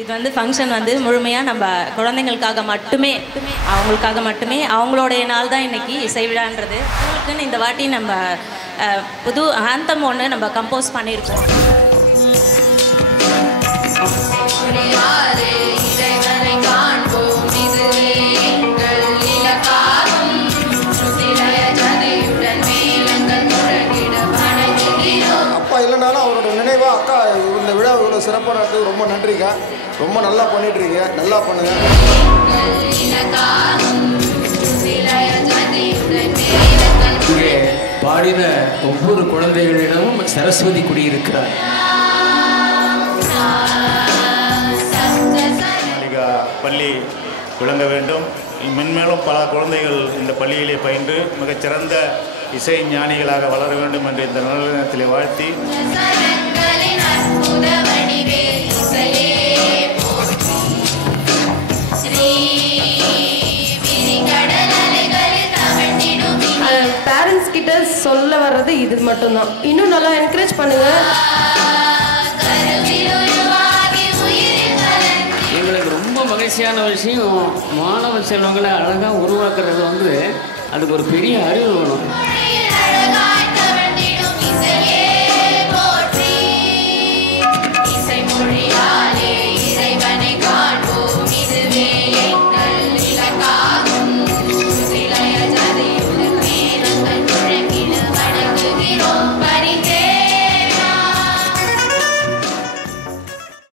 இது வந்து ஃபங்க்ஷன் வந்து முழுமையாக நம்ம குழந்தைங்களுக்காக மட்டுமே அவங்களுக்காக மட்டுமே அவங்களுடைய நாள் தான் இன்றைக்கி இசை விழான்றது. அவங்களுக்குன்னு இந்த வாட்டி நம்ம புது ஆந்தம் ஒன்று நம்ம கம்போஸ் பண்ணியிருக்கோம். அப்பா இல்லைனாலும் அவரோட நினைவாக அக்கா இந்த விழா இவ்வளோ சிறப்பாக நடத்துக்கு ரொம்ப நன்றிக்கா. ரொம்ப நல்லா பண்ணிட்டுருக்கீங்க, நல்லா பண்ணுங்க. இங்கே பாடின ஒவ்வொரு குழந்தைகளிடமும் சரஸ்வதி குடியிருக்கிறார். பள்ளி விளங்க வேண்டும். மென்மேலும் பல குழந்தைகள் இந்த பள்ளியிலே பயின்று மிகச்சிறந்த இசை ஞானிகளாக வளர வேண்டும் என்று இந்த நல்ல நேரத்திலே வாழ்த்தி பேரண்ட்ஸ் கிட்ட சொல்ல வர்றது இது மட்டும்தான். இன்னும் நல்லா என்கரேஜ் பண்ணுங்க. எங்களுக்கு ரொம்ப மகிழ்ச்சியான விஷயம், மாணவ செல்வங்களை அழகாக உருவாக்குறது வந்து அதுக்கு ஒரு பெரிய அறிவு வேணும்.